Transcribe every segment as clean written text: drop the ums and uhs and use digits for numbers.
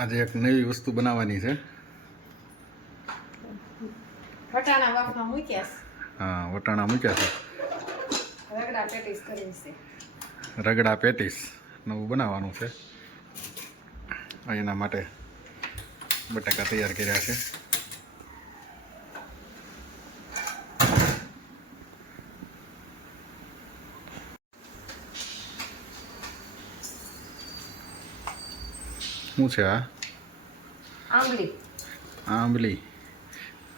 આજે એક નવી વસ્તુ બનાવવાની છે. વટાણા બાફવા મૂક્યા છે. હા, વટાણા મૂક્યા છે. રગડા પેટીસ કરી છે. રગડા પેટીસ નવું બનાવવાનું છે. એના માટે બટાકા તૈયાર કર્યા છે. શું છે આ? આંબલી.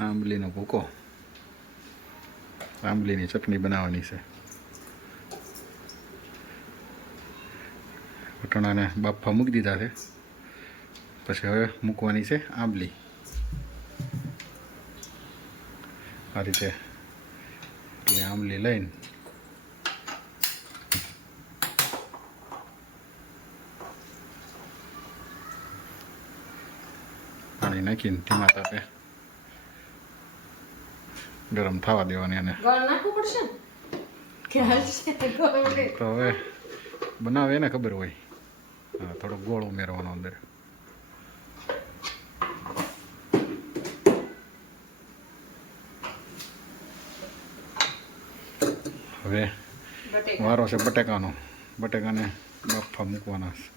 આંબલીનો ભૂકો. આંબલીની ચટણી બનાવવાની છે. વટાણાને બાફવા મૂકી દીધા છે. પછી હવે મૂકવાની છે આંબલી. આ રીતે એટલે આંબલી લઈને પાણી નાખીને ધીમા તાપે ગરમ થવા દેવાની. અને ગોળ નાખવું પડશે ને કે હાલશે ગોળ? તો હવે બનાવે એને ખબર હોય. હા, થોડો ગોળ ઉમેરવાનો અંદર. હવે વારો છે બટેકાનો. બટેકાને બાફવા મૂકવાના છે.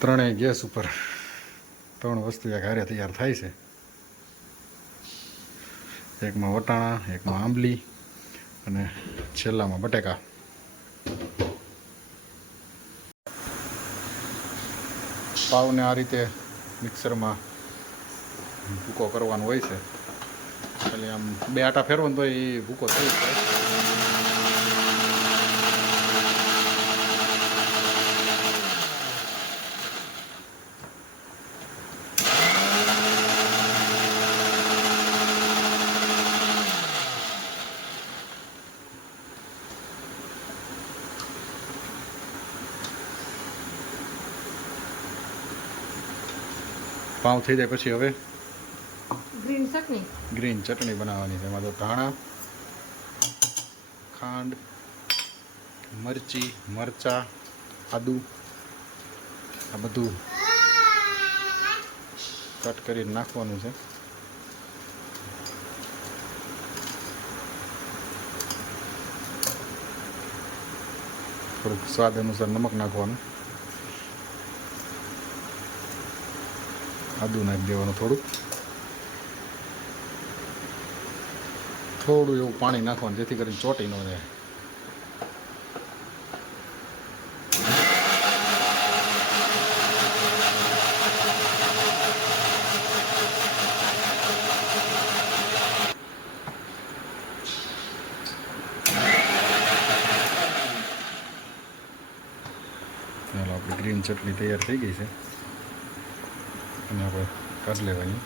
ત્રણેય ગેસ ઉપર 3 વસ્તુ એક હારે તૈયાર થાય છે. એકમાં વટાણા, એકમાં આંબલી અને છેલ્લામાં બટેકા. પાવને આ રીતે મિક્સરમાં ભૂકો કરવાનો હોય છે. ખાલી આમ 2 આટા ફેરવો તો એ ભૂકો થઈ જાય. પાઉં થઈ જાય પછી હવે ગ્રીન ચટણી બનાવવાની છે. એમાં તો ધાણા, ખાંડ, મરચાં, આદુ આ બધું કટ કરીને નાખવાનું છે. થોડુંક સ્વાદ અનુસાર નમક નાખવાનું. આદુ નાખી દેવાનું. થોડું એવું પાણી નાખવાનું જેથી કરીને ચોટી ન જાય. ચાલો, આપણી ગ્રીન ચટણી તૈયાર થઈ ગઈ છે. અને આપણે કાઢી લેવાની.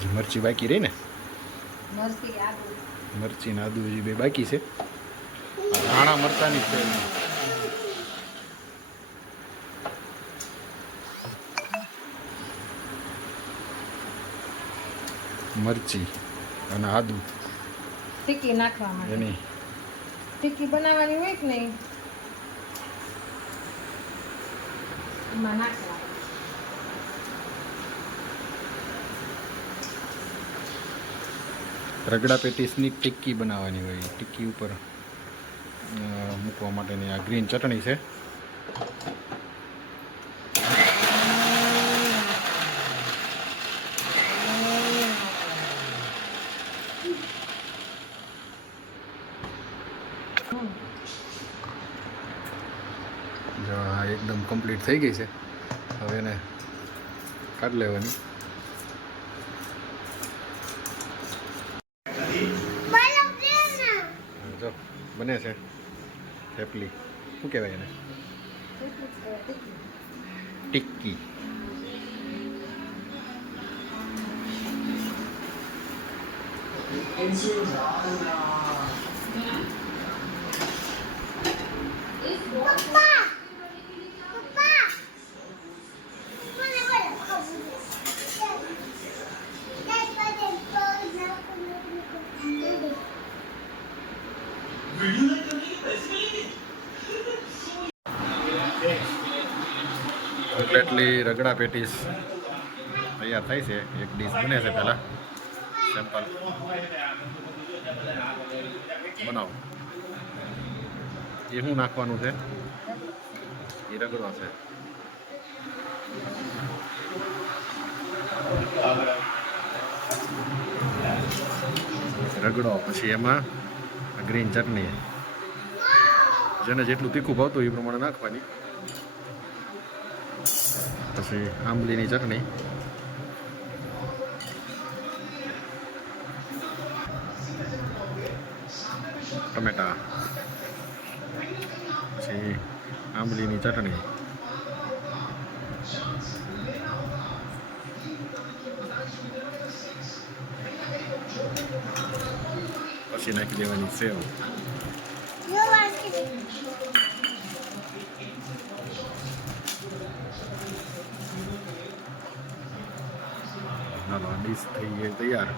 જે મરચી બાકી રહી ને, મરચી ને આદુ હજી 2 બાકી છે. ધાણા મરચાંની છે. મરચી અને આદુ ટીકી નાખવા માટે. એની ટીકી બનાવવાની હોય કે નહીં એમાં નાખવા. રગડા પેટીસની ટિક્કી બનાવવાની હોય. ટિક્કી ઉપર મૂકવા માટેની આ ગ્રીન ચટણી છે. જો આ એકદમ કમ્પ્લીટ થઈ ગઈ છે. હવે એને કાઢી લેવાની. જો બને છે થેપલી. શું કહેવાય એને? ટિક્કી. કમ્પ્લેટલી રગડા પેટીસ તૈયાર થાય છે. એક ડીશ બને છે પહેલાં સિમ્પલ બનાવો. એ શું નાખવાનું છે? એ રગડો છે. રગડો પછી એમાં ગ્રીન ચટણી, જેને જેટલું તીખું ભાવતું એ પ્રમાણે નાખવાની. પછી આંબલીની ચટણી, ટમેટા, પછી આંબલીની ચટણી, પછી નાખી દેવાની સેવ. હાલો ડીશ થઈ ગઈ તૈયાર.